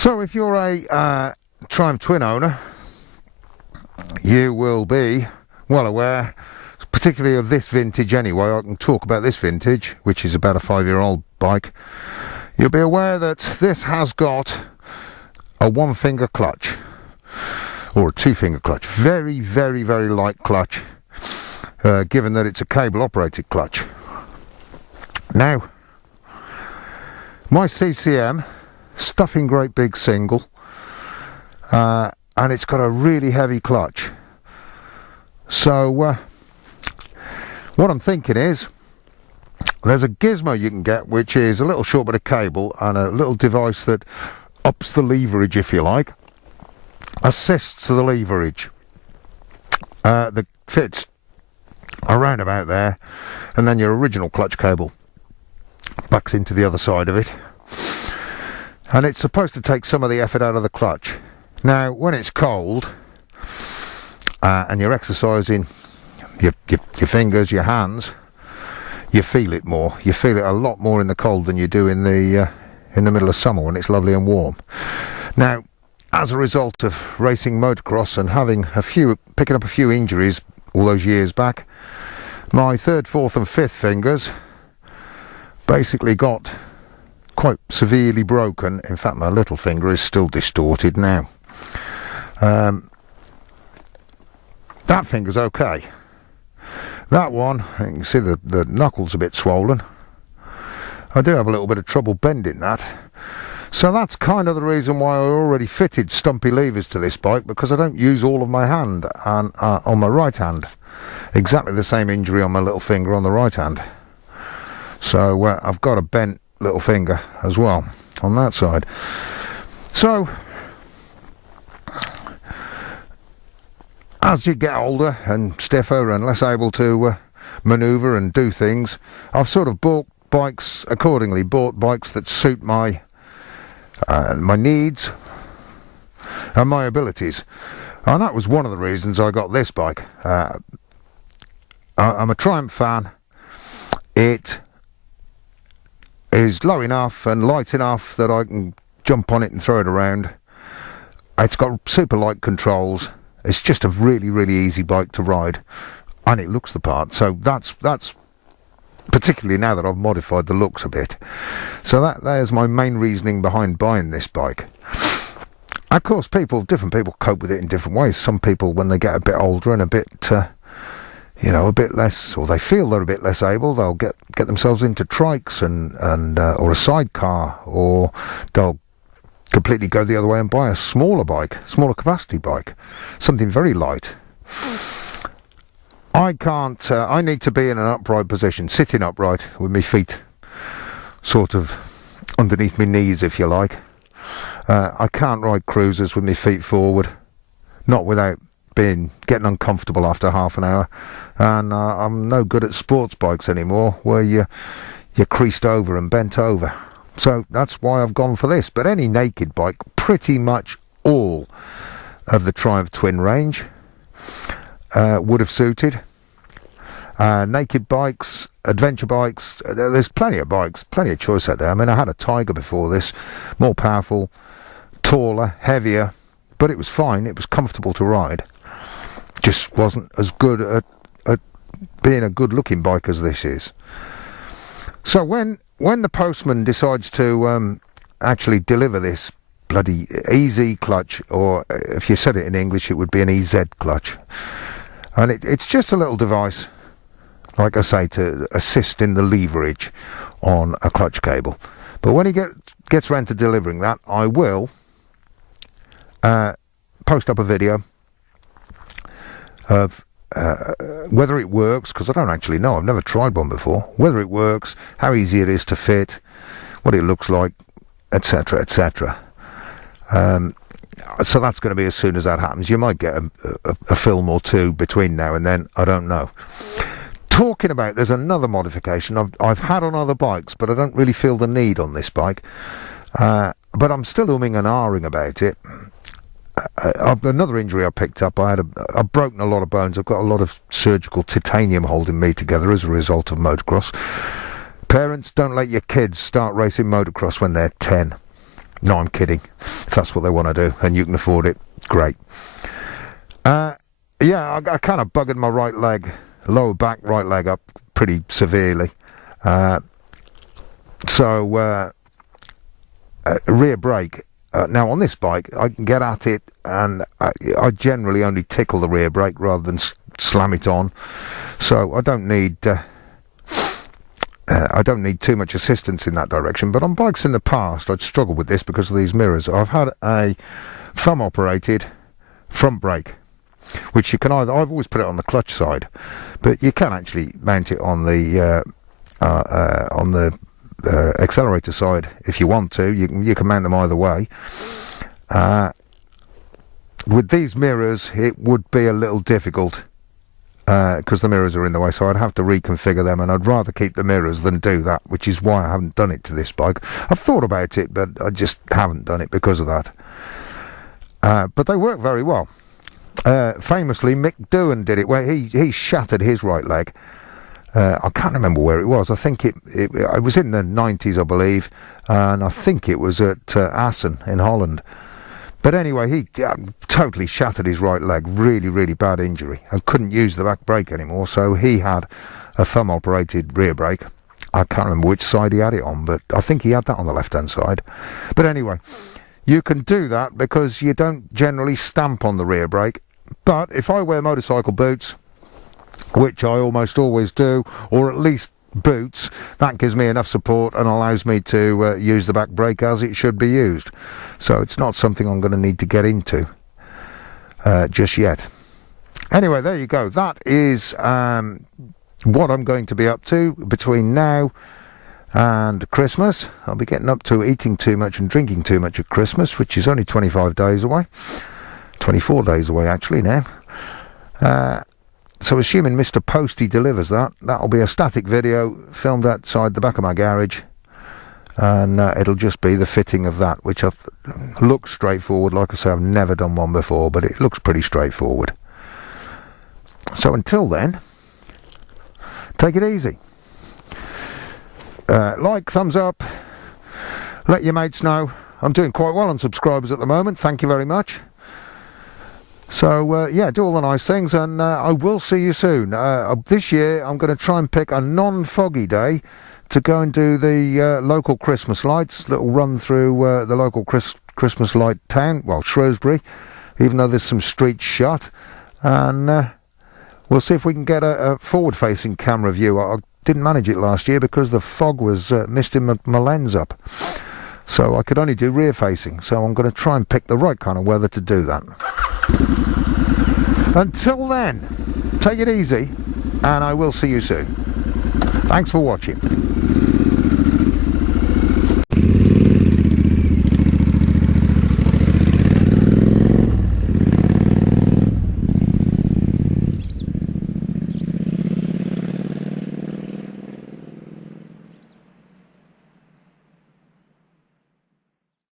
So if you're a Triumph Twin owner, you will be well aware, particularly of this vintage anyway. I can talk about this vintage, which is about a 5-year-old bike. You'll be aware that this has got a one-finger clutch, or a two-finger clutch. Very, very, very light clutch, given that it's a cable-operated clutch. Now, my CCM, stuffing great big single, and it's got a really heavy clutch. So what I'm thinking is, there's a gizmo you can get, which is a little short bit of cable and a little device that ups the leverage, if you like, assists the leverage, that fits around about there, and then your original clutch cable backs into the other side of it. And it's supposed to take some of the effort out of the clutch. Now, when it's cold and you're exercising your fingers, your hands, you feel it more. You feel it a lot more in the cold than you do in the middle of summer when it's lovely and warm. Now, as a result of racing motocross and picking up a few injuries all those years back, my third, fourth, and fifth fingers basically got quite severely broken. In fact, my little finger is still distorted now. That finger's okay. That one, you can see the knuckle's a bit swollen. I do have a little bit of trouble bending that. So that's kind of the reason why I already fitted stumpy levers to this bike, because I don't use all of my hand and on my right hand. Exactly the same injury on my little finger on the right hand. So I've got a bent little finger as well on that side. So as you get older and stiffer and less able to manoeuvre and do things, I've sort of bought bikes accordingly, bought bikes that suit my needs and my abilities. And that was one of the reasons I got this bike. I'm a Triumph fan. It is low enough and light enough that I can jump on it and throw it around. It's got super light controls. It's just a really, really easy bike to ride, and it looks the part. So that's particularly now that I've modified the looks a bit. So there's my main reasoning behind buying this bike. Of course, different people cope with it in different ways. Some people, when they get a bit older and a bit a bit less, or they feel they're a bit less able, they'll get themselves into trikes or a sidecar, or they'll completely go the other way and buy a smaller capacity bike, something very light. I can't. I need to be in an upright position, sitting upright with my feet sort of underneath my knees, if you like. I can't ride cruisers with my feet forward, not without getting uncomfortable after half an hour. And I'm no good at sports bikes anymore, where you're creased over and bent over. So that's why I've gone for this. But any naked bike, pretty much all of the Triumph Twin range would have suited. Naked bikes, adventure bikes, there's plenty of bikes, plenty of choice out there. I mean, I had a Tiger before this, more powerful, taller, heavier, but it was fine, it was comfortable to ride. Just wasn't as good at being a good looking bike as this is. So when the postman decides to actually deliver this bloody EZ clutch, or if you said it in English it would be an EZ clutch, and it's just a little device, like I say, to assist in the leverage on a clutch cable. But when he gets around to delivering that, I will post up a video of whether it works, because I don't actually know, I've never tried one before, whether it works, how easy it is to fit, what it looks like, etc, etc. So that's going to be as soon as that happens. You might get a film or two between now and then, I don't know. Talking about, there's another modification I've had on other bikes, but I don't really feel the need on this bike, but I'm still umming and ahhing about it. Another injury I picked up, I've broken a lot of bones. I've got a lot of surgical titanium holding me together as a result of motocross. Parents, don't let your kids start racing motocross when they're 10. No, I'm kidding. If that's what they want to do and you can afford it, great. Yeah, I kind of buggered my right leg, lower back, right leg up pretty severely. Rear brake. Now on this bike, I can get at it, and I generally only tickle the rear brake rather than slam it on. So I don't need too much assistance in that direction. But on bikes in the past, I'd struggled with this because of these mirrors. I've had a thumb-operated front brake, which you can either. I've always put it on the clutch side, but you can actually mount it on the accelerator side if you want to. You can mount them either way. With these mirrors, it would be a little difficult because the mirrors are in the way, so I'd have to reconfigure them, and I'd rather keep the mirrors than do that, which is why I haven't done it to this bike. I've thought about it, but I just haven't done it because of that. But they work very well. Famously, Mick Doohan did it, where he shattered his right leg. I can't remember where it was. I think it was in the 90s, I believe, and I think it was at Assen in Holland. But anyway, he totally shattered his right leg, really, really bad injury, and couldn't use the back brake anymore, so he had a thumb-operated rear brake. I can't remember which side he had it on, but I think he had that on the left-hand side. But anyway, you can do that because you don't generally stamp on the rear brake. But if I wear motorcycle boots, which I almost always do, or at least boots, that gives me enough support and allows me to use the back brake as it should be used. So it's not something I'm going to need to get into just yet. Anyway, there you go. That is what I'm going to be up to between now and Christmas. I'll be getting up to eating too much and drinking too much at Christmas, which is only 25 days away. 24 days away actually now. So assuming Mr. Posty delivers that'll be a static video filmed outside the back of my garage, and it'll just be the fitting of that, which looks straightforward. Like I say, I've never done one before, but it looks pretty straightforward. So until then, take it easy. Like, thumbs up, let your mates know. I'm doing quite well on subscribers at the moment, thank you very much. So, yeah, do all the nice things, and I will see you soon. This year, I'm going to try and pick a non-foggy day to go and do the local Christmas lights, little run through the local Christmas light town, well, Shrewsbury, even though there's some streets shut. And we'll see if we can get a forward-facing camera view. I didn't manage it last year because the fog was misting my lens up. So I could only do rear-facing, so I'm going to try and pick the right kind of weather to do that. Until then, take it easy, and I will see you soon. Thanks for watching.